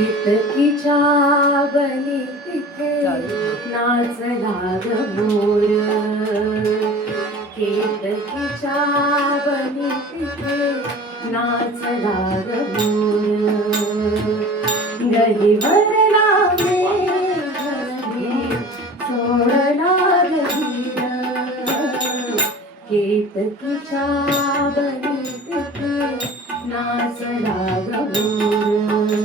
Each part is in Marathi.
केतकीच्या बनी तिथे नाचला ग मोर. केतकीच्या बनी तिथे नाचला ग मोर. गहिवरला मेघही सोडला ग धीर. केतकीच्या बनी तिथे नाचला ग मोर.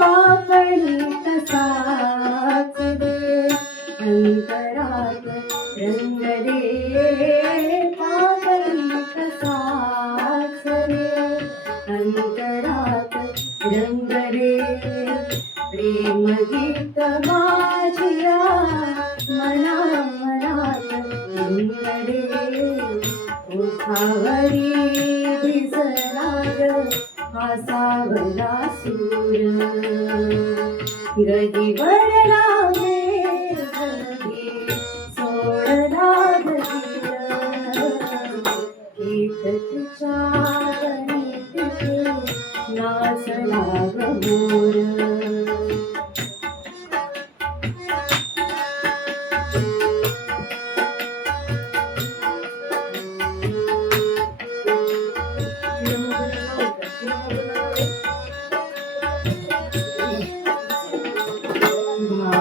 पापणी तसाच रे अंतरात रंग रे. पापणी तसाच रे अंतरात रंग रे. प्रेम गीत माझिया मना मनात रंग रे. ओठावरी दिसला ग हासावला सूर. गहिवरला मेघही सोडला ग धीर. केतकीच्या बनी तिथे नाचला ग मोर.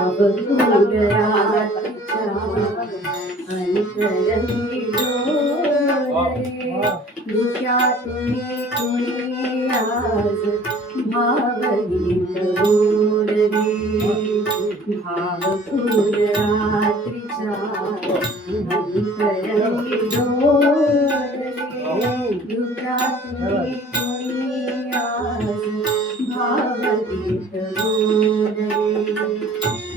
भावपुराच्या अंतरंगी डोळे. धुक्यातून कुणी आज भावगीत बोलले. भावपुराच्या अंतरंगी डोळे. धुक्यातून कुणी आज भावगीत बोलले.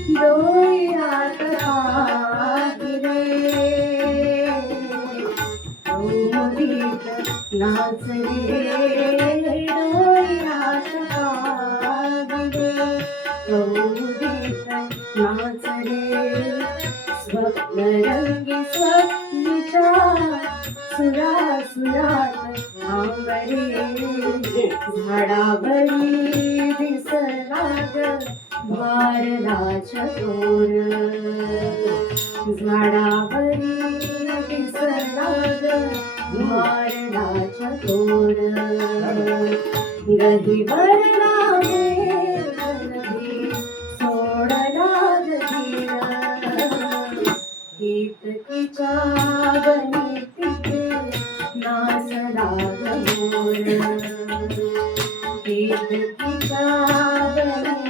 डोळ्यात पाहिले कौमुदीत नाचले. डोळ्यात पाहिले कौमुदीत नाचले. स्वप्नरंगी स्वप्नीच्या सुरासुरात आंबरे. झाडावरी दिसला ग भारलाच्या तोर. झाडावरी दिसला ग भारलाच्या तोर. गहिवरला मेघही सोडला ग धीर. केतकीच्या बनी तिथे नाचला ग मोर. केतकीच्या बनी